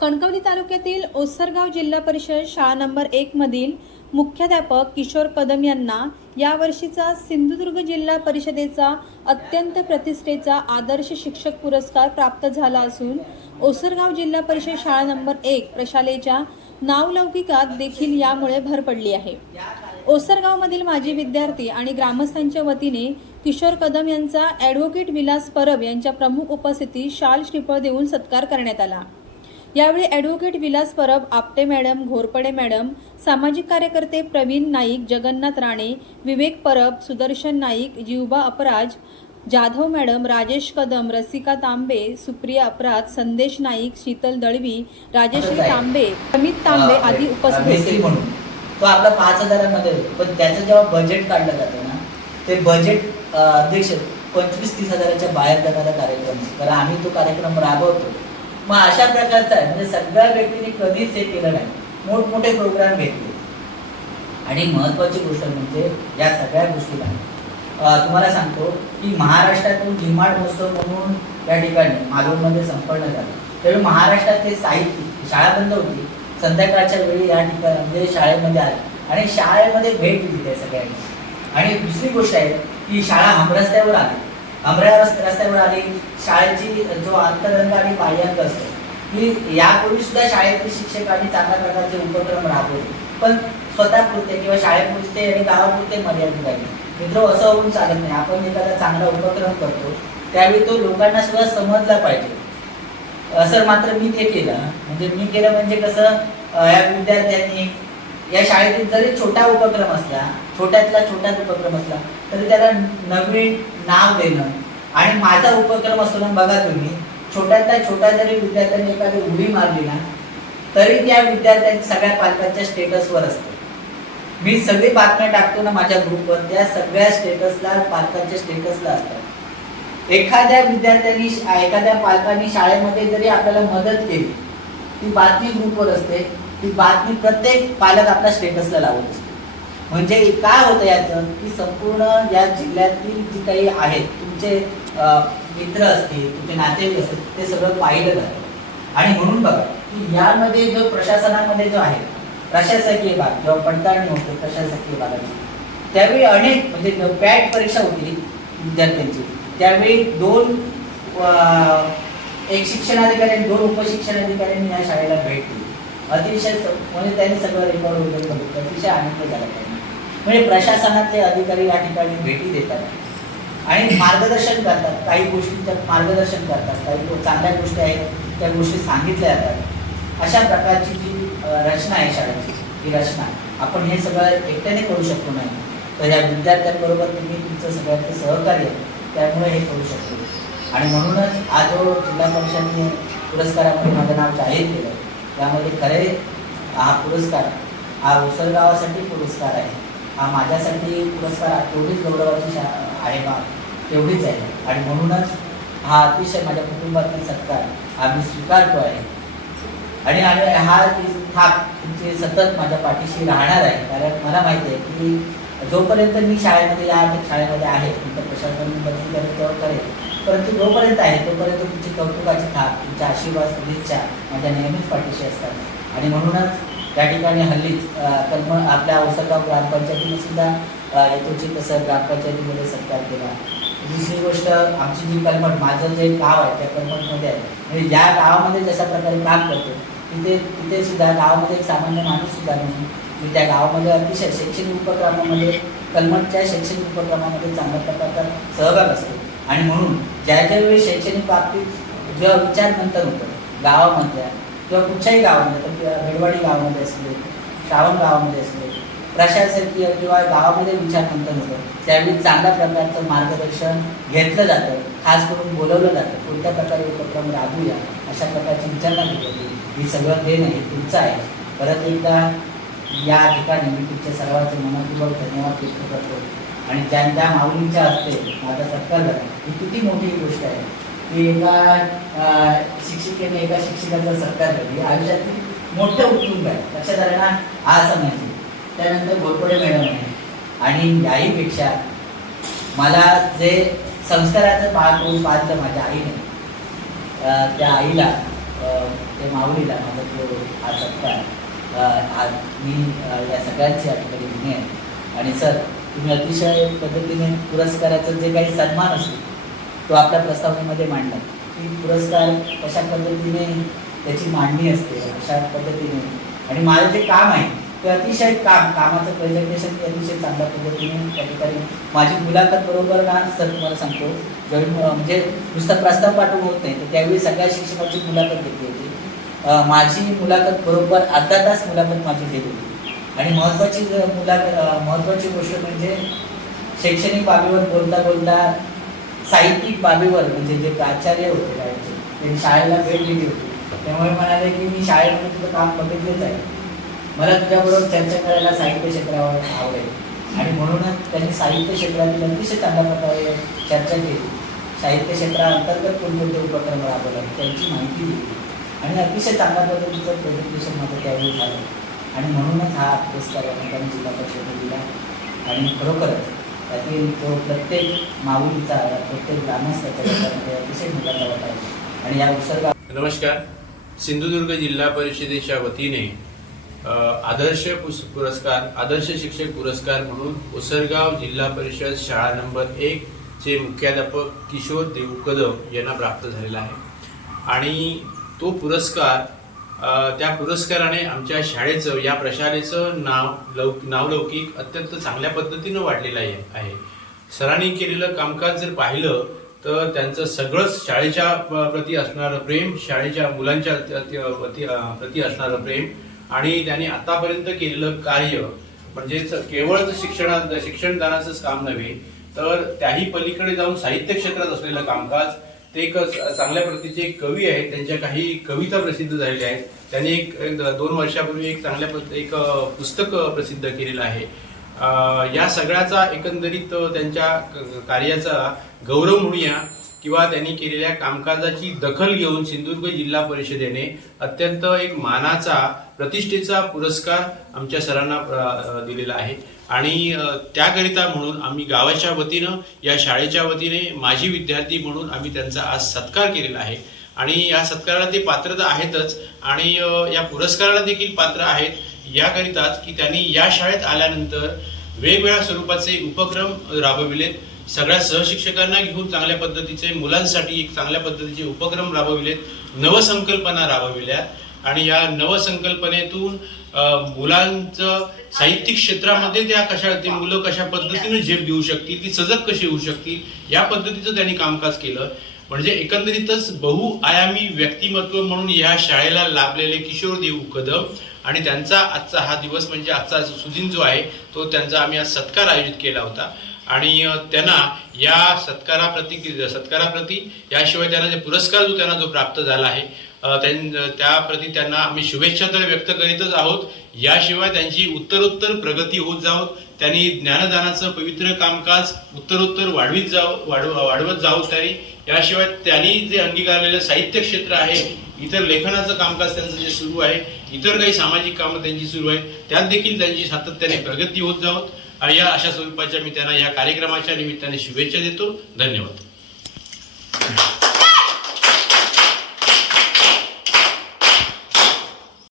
कणकवली तालुक्यातील ओसरगाव जिल्हा परिषद शाळा नंबर एक मधील मुख्याध्यापक किशोर कदम यांना यावर्षीचा सिंधुदुर्ग जिल्हा परिषदेचा अत्यंत प्रतिष्ठेचा आदर्श शिक्षक पुरस्कार प्राप्त झाला असून ओसरगाव जिल्हा परिषद शाळा नंबर एक प्रशालेच्या नावलौकिकात देखील यामुळे भर पडली आहे. ओसरगावमधील माजी विद्यार्थी आणि ग्रामस्थांच्या वतीने किशोर कदम यांचा ॲडव्होकेट विलास परब यांच्या प्रमुख उपस्थितीत शाल श्रीफळ देऊन सत्कार करण्यात आला. यावेळी advocate Vilas Parab Apte madam Ghorpade madam सामाजिक कार्यकर्ते प्रवीण नाईक जगन्नाथ राणे विवेक परब सुदर्शन नाईक जिवबा अपराज जाधव मॅडम राजेश कदम रसिका तांबे सुप्रिया अपराध संदेश नाईक शीतल दळवी राजेश्री तांबे अमित तांबे आदी उपस्थित बेसिक होते. म्हणून. तो आपला पाच हजारामध्ये. पण त्याचं जेव्हा बजेट काढलं जातं ना ते बजेट अध्यक्ष पंचवीस तीस हजाराच्या बाहेर जाणारा कार्यक्रम. तर आम्ही तो कार्यक्रम राबवतो. मग अशा प्रकारचा म्हणजे सगळ्या व्यक्तींनी कधीच हे केलं नाही. मोठमोठे प्रोग्राम घेतले. आणि महत्वाची गोष्ट म्हणजे या सगळ्या गोष्टीला. तुम्हाला सांगतो की महाराष्ट्रातून झिमाड महोत्सव म्हणून या ठिकाणी मालवणमध्ये संपन्न झालं. त्यावेळी महाराष्ट्रातले साहित्य शाळा बंद होती. संध्याकाळच्या वेळी या ठिकाणी म्हणजे शाळेमध्ये आले. आणि शाळेमध्ये भेट दिली त्या सगळ्यांनी. आणि दुसरी गोष्ट आहे की शाळा हमरस्त्यावर आली. हमऱ्या रस्त्यावर आली. शाळेची जो अंतरंग आणि बाह्यांक असतो की यापूर्वी सुद्धा शाळेतील शिक्षकांनी चांगल्या प्रकारचे उपक्रम राबवले. पण स्वतः पुरते किंवा शाळेपुरते आणि गावापुरते मर्यादित राहिले मित्र असं होऊन चालत नाही. आपण एखादा चांगला उपक्रम करतो त्यावेळी तो लोकांना सुद्धा समजला पाहिजे. असं मात्र मी ते केलं. म्हणजे मी केलं म्हणजे कसं या विद्यार्थ्यांनी या शाळेतील जरी छोटा उपक्रम असला छोट्यातला छोटाच उपक्रम असला तरी त्याला नवीन नाव देणं. आणि माझा उपक्रम असतो ना बघा तुम्ही छोट्यातला छोटा जरी विद्यार्थ्यांनी एखादी उडी मारली ना तरी त्या विद्यार्थ्यांनी सगळ्या पालकांच्या स्टेटसवर असते. मी सगळी बातम्या टाकतो ना माझ्या ग्रुपवर त्या सगळ्या स्टेटसला पालकांच्या स्टेटसला असतात. एखाद्या विद्यार्थ्यांनी एखाद्या पालकांनी शाळेमध्ये जरी आपल्याला मदत केली ती बातमी ग्रुपवर असते ती बातमी प्रत्येक पालक आपल्या स्टेटसला लावत असतो. म्हणजे काय होतं याचं? की संपूर्ण या जिल्ह्यातील जी काही आहेत तुमचे मित्र असतील तुमचे नातेवाईक असतील ते सगळं पाहिलं जातं. आणि म्हणून बघा की यामध्ये जो प्रशासनामध्ये जो आहे प्रशासकीय भाग जेव्हा पडताळणी होते प्रशासकीय भागाची त्यावेळी अनेक म्हणजे पॅट परीक्षा होती विद्यार्थ्यांची त्यावेळी दोन एक शिक्षणाधिकारी दोन उपशिक्षणाधिकाऱ्यांनी या शाळेला भेट दिली. अतिशय स- म्हणजे त्यांनी सगळं रेकॉर्ड वगैरे बघितलं. अतिशय आनंद झाला त्यांना. म्हणजे प्रशासनातले अधिकारी या ठिकाणी भेटी देतात. आणि मार्गदर्शन करतात. काही गोष्टींचं मार्गदर्शन करतात. काही चांगल्या गोष्टी आहेत त्या गोष्टी सांगितल्या जातात. अशा प्रकारची जी रचना आहे शाळेची ही रचना आपण हे सगळं एकट्याने करू शकतो नाही. तर या विद्यार्थ्यांबरोबर तुम्ही तुमचं सगळ्यांचं सहकार्य त्यामुळे हे करू शकतो. आणि म्हणूनच आज जो जिल्हा परिषदेने पुरस्कारामध्ये माझं नाव जाहीर केलं त्यामध्ये खरे हा पुरस्कार हा उसरगावासाठी पुरस्कार आहे. हा माझ्यासाठी पुरस्कार तेवढीच गौरवाची आहे बा. तेवढीच आहे. आणि म्हणूनच हा अतिशय माझ्या कुटुंबातील सत्कार हा मी स्वीकारतो आहे. आणि हा ती थाप तुमची सतत माझ्या पाठीशी राहणार आहे. कारण मला माहिती आहे की जोपर्यंत मी शाळेमध्ये या शाळेमध्ये आहे तुमच्या प्रशासन बदली करेल तेव्हा करेल परंतु जोपर्यंत आहे तोपर्यंत तुमची कौतुकाची थाप तुमच्या आशीर्वाद शुभेच्छा माझ्या नेहमीच पाठीशी असतात. आणि म्हणूनच त्या ठिकाणी हल्लीच तर मग आपल्या औसरगाव ग्रामपंचायतीने सुद्धा येतोची तसं ग्रामपंचायतीमध्ये सरकार केला दुसरी गोष्ट आमची जी कलमट माझं जे गाव आहे त्या कलमटमध्ये आहे. म्हणजे ज्या गावामध्ये जशा प्रकारे काम करतो तिथे तिथे सुद्धा गावामध्ये एक सामान्य माणूस सुद्धा नाही. मी त्या गावामध्ये अतिशय शैक्षणिक उपक्रमामध्ये कलमटच्या शैक्षणिक उपक्रमामध्ये चांगल्या प्रकारचा सहभाग असतो. आणि म्हणून ज्या ज्या वेळी शैक्षणिक बाबतीत जेव्हा विचार नंतर होतं गावामधल्या किंवा कुठच्याही गावामध्ये तर किंवा बेडवाडी गावामध्ये असले श्रावण गावामध्ये असले प्रशासकीय किंवा गावामध्ये विचार मंथन होतं त्यावेळी चांगल्या प्रकारचं मार्गदर्शन घेतलं जातं खास करून बोलवलं जातं कोणत्या प्रकारे उपक्रम राबूया अशा प्रकारची विचारणा होती ही सगळं देणं हे तुमचं आहे. परत एकदा या ठिकाणी मी तुमच्या सर्वांचे मनपूर्वक धन्यवाद व्यक्त करतो. आणि ज्या ज्या माऊलींच्या असते माझा सत्कार ही किती मोठी गोष्ट आहे. की एका शिक्षिकेने एका शिक्षकाचा सत्कार केला. आयुष्यातील मोठं उत्तुंग आहे लक्षात आलं ना? हा समजायचं त्यानंतर घोरपडे मॅडम आहे. आणि याहीपेक्षा मला जे संस्काराचं पाळ करून पाजलं माझ्या आईने त्या आईला त्या ते माऊलीला माझा तो हा सत्कार आज मी या सगळ्यांची आठवणी घेणे आहे. आणि सर तुम्ही अतिशय पद्धतीने पुरस्काराचं जे काही सन्मान असतो तो आपल्या प्रस्तावनेमध्ये मांडला. की पुरस्कार कशा पद्धतीने त्याची मांडणी असते अशा पद्धतीने? आणि माझं जे काम आहे ते अतिशय काम कामाचं प्रेझेंटेशन ते अतिशय चांगल्या पद्धतीने त्या ठिकाणी माझी मुलाखत बरोबर ना सर तुम्हाला सांगतो. ज्यावेळी म्हणजे नुसतं प्रस्ताव पाठवून होत नाही तर त्यावेळी सगळ्या शिक्षकांची मुलाखत घेतली होती. माझी मुलाखत बरोबर अर्धा तास मुलाखत माझी घेत होती. आणि महत्त्वाची मुलाखत महत्त्वाची गोष्ट म्हणजे शैक्षणिक बाबीवर बोलता बोलता साहित्यिक बाबीवर म्हणजे जे प्राचार्य होते शाळेचे त्यांनी शाळेला भेट दिली होती. त्यामुळे म्हणाले की मी शाळेमध्ये तुझं काम बघितलेच आहे. मला तुझ्याबरोबर चर्चा करायला साहित्य क्षेत्रावर आवडेल आणि म्हणूनच त्यांनी साहित्य क्षेत्रातील अतिशय चांगल्या प्रकारे चर्चा केली. साहित्य क्षेत्राअंतर्गत कोणकोणते उपक्रम राबवले त्यांची माहिती दिली. आणि अतिशय चांगल्या पद्धतीचं प्रेझेंटेशन माझं त्यावेळी झालं. आणि म्हणूनच हा पुरस्कार या ठिकाणी जिल्हा परिषदेला दिला. आणि खरोखरच त्यातील तो प्रत्येक माऊलीचा प्रत्येक ग्रामस्थाच्या लोकांमध्ये अतिशय मोठा वाटा आहे. आणि या उत्सर्गा नमस्कार. सिंधुदुर्ग जिल्हा परिषदेच्या वतीने आदर्श पुस- पुरस्कार आदर्श शिक्षक पुरस्कार म्हणून उसरगाव जिल्हा परिषद शाळा नंबर एक चे मुख्याध्यापक किशोर देव कदम यांना प्राप्त झालेला आहे. आणि तो पुरस्कार त्या पुरस्काराने आमच्या शाळेचं या प्रशालेचं नाव लव नावलौकिक अत्यंत चांगल्या पद्धतीनं वाढलेलं आहे आहे. सरांनी केलेलं कामकाज जर पाहिलं तर त्यांचं सगळंच शाळेच्या प- प्रती असणारं प्रेम शाळेच्या मुलांच्या प्रती प्रती असणारं प्रेम आणि त्यांनी आतापर्यंत केलेलं कार्य म्हणजेच केवळ शिक्षणा शिक्षणदानाचंच काम नव्हे तर त्याही पलीकडे जाऊन साहित्य क्षेत्रात असलेलं कामकाज ते एक चांगल्या प्रतीचे एक कवी आहेत त्यांच्या काही कविता प्रसिद्ध झालेल्या आहेत. त्यांनी एक दोन वर्षापूर्वी एक चांगल्या एक पुस्तक प्रसिद्ध केलेलं आहे. या सगळ्याचा एकंदरीत त्यांच्या कार्याचा गौरव म्हणूया किंवा त्यांनी केलेल्या कामकाजाची दखल घेऊन सिंधुदुर्ग जिल्हा परिषदेने अत्यंत एक मानाचा प्रतिष्ठेचा पुरस्कार आमच्या सरांना दिलेला आहे. आणि त्याकरिता म्हणून आम्ही गावाच्या वतीनं या शाळेच्या वतीने माजी विद्यार्थी म्हणून आम्ही त्यांचा आज सत्कार केलेला आहे. आणि या सत्काराला ते पात्र तर आहेतच आणि या पुरस्काराला देखील पात्र आहेत. याकरिताच की त्यांनी या शाळेत आल्यानंतर वेगवेगळ्या स्वरूपाचे उपक्रम राबविलेत. सगळ्या सहशिक्षकांना घेऊन चांगल्या पद्धतीचे मुलांसाठी एक चांगल्या पद्धतीचे उपक्रम राबविलेत. नवसंकल्पना राबविल्या. आणि या नवसंकल्पनेतून मुलांचं साहित्यिक क्षेत्रामध्ये त्या कशा ते मुलं कशा पद्धतीने झेप घेऊ शकतील ती सजग कशी होऊ शकतील या पद्धतीचं त्यांनी कामकाज केलं. म्हणजे एकंदरीतच बहुआयामी व्यक्तिमत्व म्हणून या शाळेला लाभलेले किशोर देव कदम आणि त्यांचा आजचा हा दिवस म्हणजे आजचा सुदिन जो आहे तो त्यांचा आम्ही आज सत्कार आयोजित केला होता. आणि त्यांना या सत्काराप्रती सत्काराप्रती याशिवाय त्यांना जे पुरस्कार जो त्यांना जो प्राप्त झाला आहे त्याप्रती त्यांना आम्ही शुभेच्छा तर व्यक्त करीतच आहोत. याशिवाय त्यांची उत्तरोत्तर प्रगती होत जावं. त्यांनी ज्ञानदानाचं पवित्र कामकाज उत्तरोत्तर वाढवीत जाव वाढव वाढवत जावं त्यांनी याशिवाय त्यांनी जे अंगीकारलेलं साहित्य क्षेत्र आहे इतर लेखनाचं कामकाज त्यांचं जे सुरू आहे इतर काही सामाजिक कामं त्यांची सुरू आहेत त्यात देखील त्यांची सातत्याने प्रगती होत जावं. आणि या अशा स्वरूपाच्या मी त्यांना या कार्यक्रमाच्या निमित्ताने शुभेच्छा देतो. धन्यवाद.